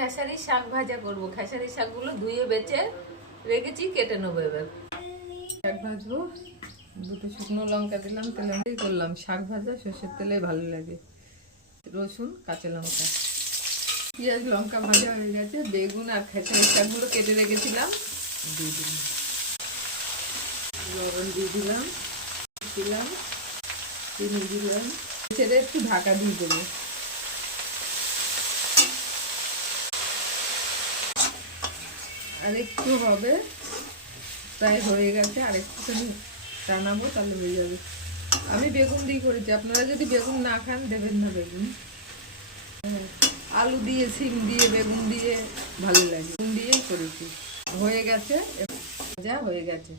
খেসারি শাক ভাজা করবো। খেসারি শাকগুলো ধুয়ে বেছে রেখেছি, কেটে নেবো এবার। শাক ভাজবো, দুটো শুকনো লঙ্কা দিলাম, তেলে করলাম শাক ভাজা। সর্ষের তেলে ভালো লাগে। রসুন, কাঁচা লঙ্কা, পেঁয়াজ, লঙ্কা ভাজা হয়ে গেছে। বেগুন আর খেসারি শাকগুলো কেটে রেখেছিলাম দিয়ে দিলাম। লবণ দিয়ে দিলাম, চিনি দিলাম, ছেড়ে একটু ঢাকা দিয়ে দেবো। আর একটু হবে, প্রায় হয়ে গেছে। আর একটুখানি টানাবো, তাহলে হয়ে যাবে। আমি বেগুন দিয়ে করেছি, আপনারা যদি বেগুন না খান দেবেন না বেগুন। আলু দিয়ে, সিম দিয়ে, বেগুন দিয়ে ভালো লাগে, বেগুন দিয়েই করেছি। হয়ে গেছে, ভাজা হয়ে গেছে।